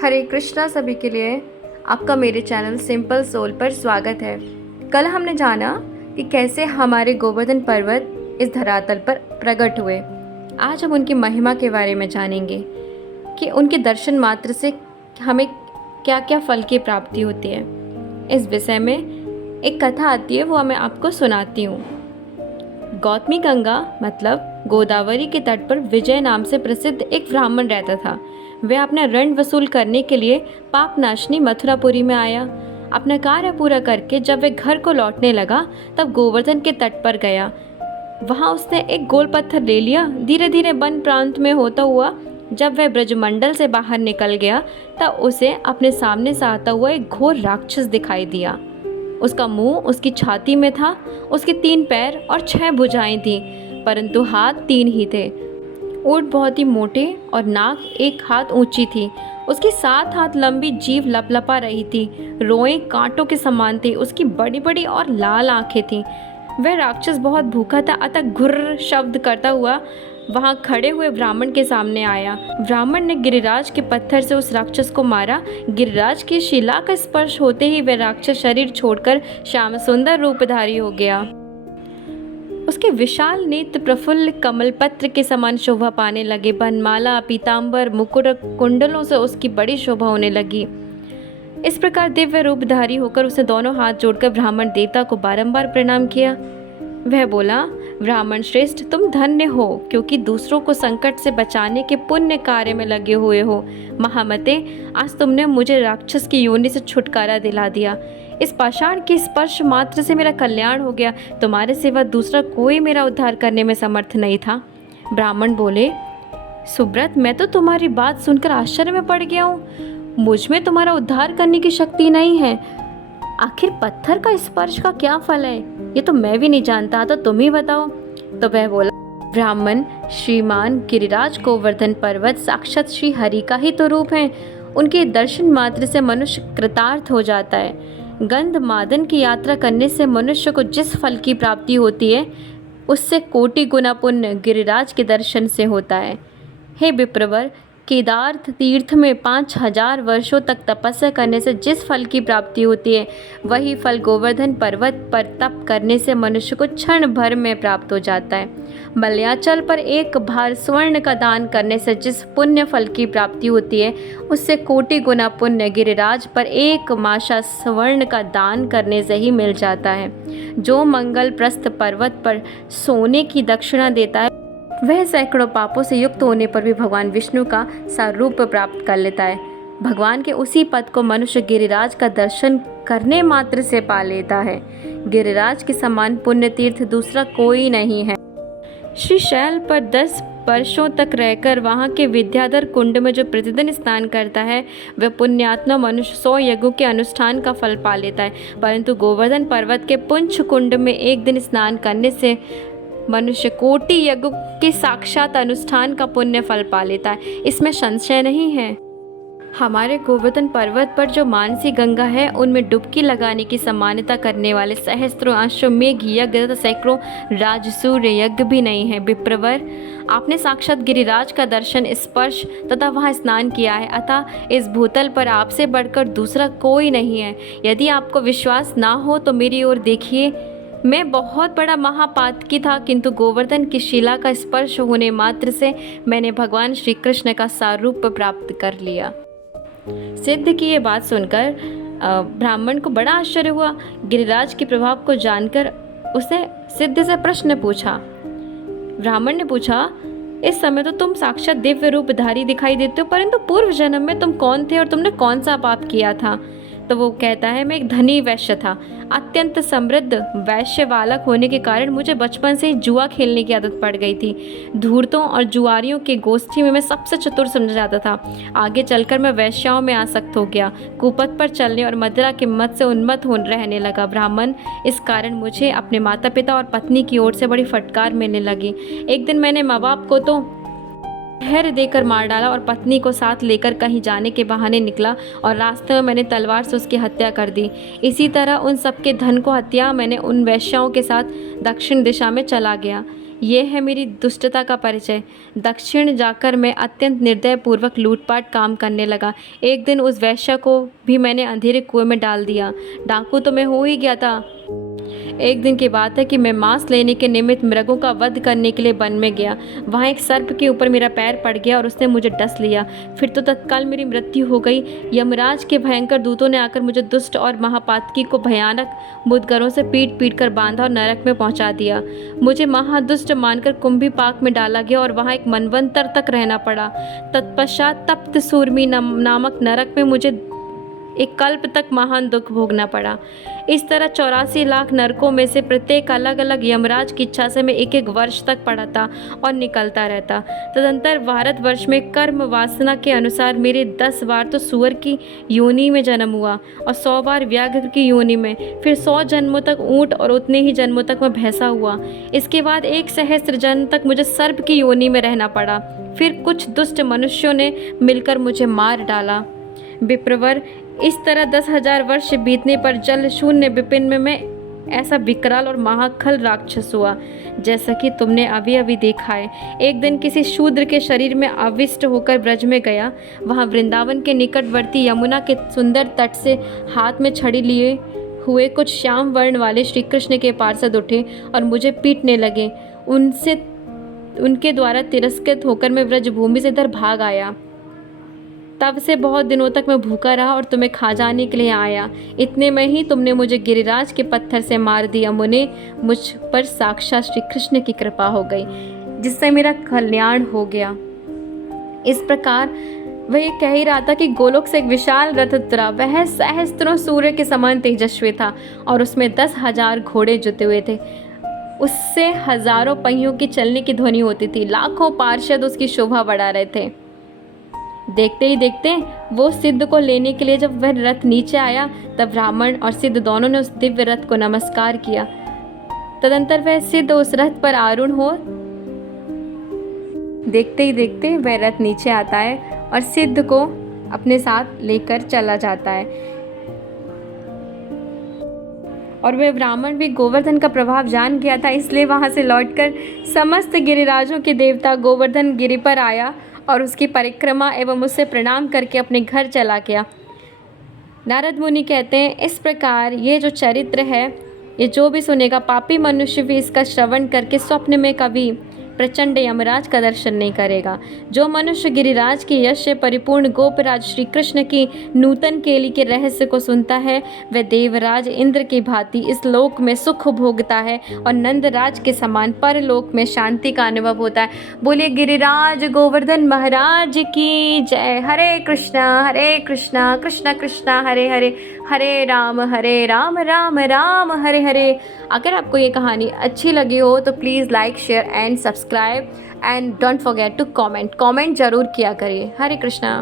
हरे कृष्णा सभी के लिए आपका मेरे चैनल सिंपल सोल पर स्वागत है। कल हमने जाना कि कैसे हमारे गोवर्धन पर्वत इस धरातल पर प्रकट हुए। आज हम उनकी महिमा के बारे में जानेंगे कि उनके दर्शन मात्र से हमें क्या क्या फल की प्राप्ति होती है। इस विषय में एक कथा आती है, वो मैं आपको सुनाती हूँ। गौतमी गंगा मतलब गोदावरी के तट पर विजय नाम से प्रसिद्ध एक ब्राह्मण रहता था। वह अपना ऋण वसूल करने के लिए पापनाशनी मथुरापुरी में आया। अपना कार्य पूरा करके जब वह घर को लौटने लगा तब गोवर्धन के तट पर गया। वहाँ उसने एक गोल पत्थर ले लिया। धीरे धीरे वन प्रांत में होता हुआ जब वह ब्रजमंडल से बाहर निकल गया तब उसे अपने सामने से आता हुआ एक घोर राक्षस दिखाई दिया। उसका मुंह उसकी छाती में था। उसके 3 पैर और 6 भुजाएं थीं, परंतु हाथ 3 ही थे। ऊँट बहुत ही मोटे और नाक 1 हाथ ऊंची थी। उसकी 7 हाथ लंबी जीभ लपलपा रही थी। रोएं कांटों के समान थी। उसकी बड़ी बड़ी और लाल आंखें थीं। वह राक्षस बहुत भूखा था, अतः घुर्र शब्द करता हुआ वहां खड़े हुए ब्राह्मण के सामने आया। ब्राह्मण ने गिरिराज के पत्थर से उस राक्षस को मारा। गिरिराज की शिला का स्पर्श होते ही वह राक्षस शरीर छोड़कर श्याम सुंदर रूपधारी हो गया। उसके विशाल नेत्र प्रफुल्ल कमलपत्र के समान शोभा पाने लगे। बनमाला, पीतांबर, मुकुट, कुंडलों से उसकी बड़ी शोभा होने लगी। इस प्रकार दिव्य रूपधारी होकर उसने दोनों हाथ जोड़कर ब्राह्मण देवता को बारंबार प्रणाम किया। वह बोला, ब्राह्मण श्रेष्ठ, तुम धन्य हो क्योंकि दूसरों को संकट से बचाने के पुण्य कार्य में लगे हुए हो। महामते, आज तुमने मुझे राक्षस की योनि से छुटकारा दिला दिया। इस पाषाण के स्पर्श मात्र से मेरा कल्याण हो गया। तुम्हारे सिवा दूसरा कोई मेरा उद्धार करने में समर्थ नहीं था। ब्राह्मण बोले, सुब्रत, मैं तो तुम्हारी बात सुनकर आश्चर्य में पड़ गया हूँ। मुझ में तुम्हारा उद्धार करने की शक्ति नहीं है। आखिर पत्थर का स्पर्श का क्या फल है, ये तो मैं भी नहीं जानता, तो तुम ही बताओ। तो वह बोला, ब्राह्मण श्रीमान, गिरिराज गोवर्धन पर्वत साक्षात श्री हरि का ही तो रूप है। उनके दर्शन मात्र से मनुष्य कृतार्थ हो जाता है। गंध मादन की यात्रा करने से मनुष्य को जिस फल की प्राप्ति होती है उससे कोटि गुना पुण्य गिरिराज के दर्शन से होता है। हे विप्रवर, केदार तीर्थ में 5000 वर्षों तक तपस्या करने से जिस फल की प्राप्ति होती है वही फल गोवर्धन पर्वत पर तप करने से मनुष्य को क्षण भर में प्राप्त हो जाता है। मलयाचल पर 1 भार स्वर्ण का दान करने से जिस पुण्य फल की प्राप्ति होती है उससे कोटि गुना पुण्य गिरिराज पर 1 माशा स्वर्ण का दान करने से ही मिल जाता है। जो मंगल प्रस्थ पर्वत पर सोने की दक्षिणा देता है वह सैकड़ों पापों से युक्त होने पर भी भगवान विष्णु का सारूप प्राप्त कर लेता है। भगवान के उसी पद को मनुष्य गिरिराज का दर्शन करने मात्र से पा लेता है। गिरिराज के समान पुण्य तीर्थ दूसरा कोई नहीं है। श्री शैल पर 10 वर्षों तक रहकर वहाँ के विद्याधर कुंड में जो प्रतिदिन स्नान करता है वह पुण्यात्मा मनुष्य 100 यज्ञों के अनुष्ठान का फल पा लेता है। परंतु गोवर्धन पर्वत के पुंछ कुंड में एक दिन स्नान करने से मनुष्य कोटि यज्ञों के साक्षात अनुष्ठान का पुण्य फल पा लेता है। इसमें संशय नहीं है। हमारे गोवर्धन पर्वत पर जो मानसी गंगा है उनमें डुबकी लगाने की सम्मानिता करने वाले सहस्त्रों अश्वमेघ यज्ञ तथा सैकड़ों राजसूय यज्ञ भी नहीं है। विप्रवर, आपने साक्षात गिरिराज का दर्शन, स्पर्श तथा वहाँ स्नान किया है, अतः इस भूतल पर आपसे बढ़कर दूसरा कोई नहीं है। यदि आपको विश्वास ना हो तो मेरी ओर देखिए। मैं बहुत बड़ा महापातकी था, किंतु गोवर्धन की शिला का स्पर्श होने मात्र से मैंने भगवान श्री कृष्ण का सारूप प्राप्त कर लिया। सिद्ध की ये बात सुनकर ब्राह्मण को बड़ा आश्चर्य हुआ। गिरिराज के प्रभाव को जानकर उसने सिद्ध से प्रश्न पूछा। ब्राह्मण ने पूछा, इस समय तो तुम साक्षात दिव्य रूपधारी दिखाई देते हो, परंतु पूर्व जन्म में तुम कौन थे और तुमने कौन सा पाप किया था? तो वो कहता है, मैं एक धनी वैश्य था। अत्यंत समृद्ध वैश्य बालक होने के कारण मुझे बचपन से ही जुआ खेलने की आदत पड़ गई थी। धूर्तों और जुआरियों के गोष्ठी में मैं सबसे चतुर समझा जाता था। आगे चलकर मैं वैश्याओं में आसक्त हो गया। कुपथ पर चलने और मदिरा के मत से उन्मत्त हो रहने लगा। ब्राह्मण, इस कारण मुझे अपने माता पिता और पत्नी की ओर से बड़ी फटकार मिलने लगी। एक दिन मैंने माँ बाप को तो जहर देकर मार डाला और पत्नी को साथ लेकर कहीं जाने के बहाने निकला और रास्ते में मैंने तलवार से उसकी हत्या कर दी। इसी तरह उन सबके धन को हत्या मैंने उन वैश्याओं के साथ दक्षिण दिशा में चला गया। ये है मेरी दुष्टता का परिचय। दक्षिण जाकर मैं अत्यंत निर्दयपूर्वक लूटपाट काम करने लगा। एक दिन उस वेश्या को भी मैंने अंधेरे कुएं में डाल दिया। डाकू तो मैं हो ही गया था। एक दिन की बात है कि मैं मांस लेने के निमित्त मृगों का वध करने के लिए वन में गया। वहाँ एक सर्प के ऊपर मेरा पैर पड़ गया और उसने मुझे डस लिया। फिर तो तत्काल मेरी मृत्यु हो गई। यमराज के भयंकर दूतों ने आकर मुझे दुष्ट और महापातकी को भयानक मुद्गरों से पीट पीट कर बांधा और नरक में पहुंचा दिया। मुझे महादुष्ट मानकर कुंभी पाक में डाला गया और वहाँ एक मनवंतर तक रहना पड़ा। तत्पश्चात तप्त सूरमी नामक नरक में मुझे एक कल्प तक महान दुख भोगना पड़ा। इस तरह 84 लाख नरकों में से प्रत्येक अलग अलग यमराज की इच्छा से मैं एक एक वर्ष तक पड़ा था और निकलता रहता। तदंतर भारतवर्ष में कर्म वासना के अनुसार मेरे 10 बार तो सूअर की योनि में जन्म हुआ और 100 बार व्याघ्र की योनि में, फिर 100 जन्मों तक ऊँट और उतने ही जन्मों तक मैं भैंसा हुआ। इसके बाद 1 सहस्त्र जन्म तक मुझे सर्प की योनि में रहना पड़ा। फिर कुछ दुष्ट मनुष्यों ने मिलकर मुझे मार डाला। विप्रवर, इस तरह 10,000 वर्ष बीतने पर जल शून्य विपिन में मैं ऐसा विकराल और महाखल राक्षस हुआ जैसा कि तुमने अभी अभी देखा है। एक दिन किसी शूद्र के शरीर में आविष्ट होकर ब्रज में गया। वहाँ वृंदावन के निकटवर्ती यमुना के सुंदर तट से हाथ में छड़ी लिए हुए कुछ श्याम वर्ण वाले श्री कृष्ण के पार्षद उठे और मुझे पीटने लगे। उनके द्वारा तिरस्कृत होकर मैं ब्रज भूमि से इधर भाग आया। तब से बहुत दिनों तक मैं भूखा रहा और तुम्हें खा जाने के लिए आया। इतने में ही तुमने मुझे गिरिराज के पत्थर से मार दिया। मुने, मुझ पर साक्षात श्री कृष्ण की कृपा हो गई जिससे मेरा कल्याण हो गया। इस प्रकार वह ये कह ही रहा था कि गोलोक से एक विशाल रथ उतरा। वह सहस्त्रों सूर्य के समान तेजस्वी था और उसमें 10,000 घोड़े जुते हुए थे। उससे हजारों पहियों की चलने की ध्वनि होती थी। लाखों पार्षद उसकी शोभा बढ़ा रहे थे। देखते ही देखते वो सिद्ध को लेने के लिए जब वह रथ नीचे आया तब ब्राह्मण और सिद्ध दोनों ने उस दिव्य रथ को नमस्कार किया। तदंतर वह सिद्ध उस रथ पर आरूढ़ हो, देखते ही देखते वह रथ नीचे आता है और सिद्ध को अपने साथ लेकर चला जाता है। और वह ब्राह्मण भी गोवर्धन का प्रभाव जान गया था, इसलिए वहाँ से लौटकर समस्त गिरिराजों के देवता गोवर्धन गिरि पर आया और उसकी परिक्रमा एवं उससे प्रणाम करके अपने घर चला गया। नारद मुनि कहते हैं, इस प्रकार ये जो चरित्र है, ये जो भी सुनेगा, पापी मनुष्य भी इसका श्रवण करके स्वप्न में कभी प्रचंड यमराज का दर्शन नहीं करेगा। जो मनुष्य गिरिराज के यश से परिपूर्ण गोपराज श्री कृष्ण की नूतन केली के रहस्य को सुनता है, वह देवराज इंद्र की भांति इस लोक में सुख भोगता है और नंदराज के समान परलोक में शांति का अनुभव होता है। बोलिए गिरिराज गोवर्धन महाराज की जय। हरे कृष्णा कृष्ण कृष्ण हरे हरे, हरे राम राम राम हरे हरे। अगर आपको ये कहानी अच्छी लगी हो तो please like, share and subscribe and don't forget to comment ज़रूर किया करिए। हरे कृष्णा।